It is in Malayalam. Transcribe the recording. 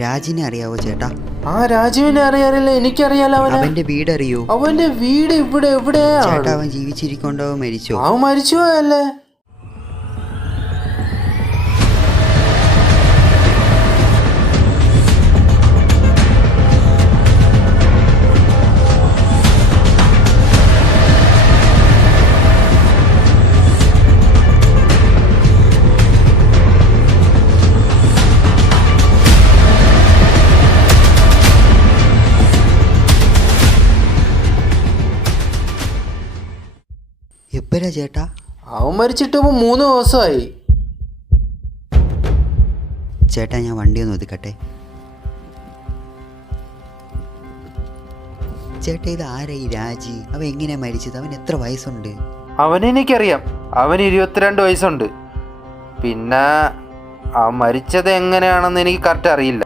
രാജിനെ അറിയാവോ ചേട്ടാ? ആ രാജുവിനെ അറിയാറില്ല എനിക്കറിയാലോ അവനെ. അവന്റെ വീട് അറിയോ അവന്റെ വീട് ഇവിടെ എവിടെയാ ചേട്ടാ അവൻ ജീവിച്ചിരിക്കൊണ്ടോ മരിച്ചോ? അവൻ മരിച്ചു പോയല്ലേ എപ്പോഴാ ചേട്ടാ? അവൻ മരിച്ചിട്ട് മൂന്ന് ദിവസമായി. ചേട്ടാ ഞാൻ വണ്ടി ഒന്ന് ഒതുക്കട്ടെ. ചേട്ടാ ഇത് ആരാ ഈ രാജി? അവൻ എങ്ങനെയാ മരിച്ചത്? അവൻ എത്ര വയസ്സുണ്ട്? അവനെനിക്കറിയാം അവന് ഇരുപത്തിരണ്ട് വയസ്സുണ്ട്. പിന്നെ അവൻ മരിച്ചത് എങ്ങനെയാണെന്ന് എനിക്ക് കറക്റ്റ് അറിയില്ല.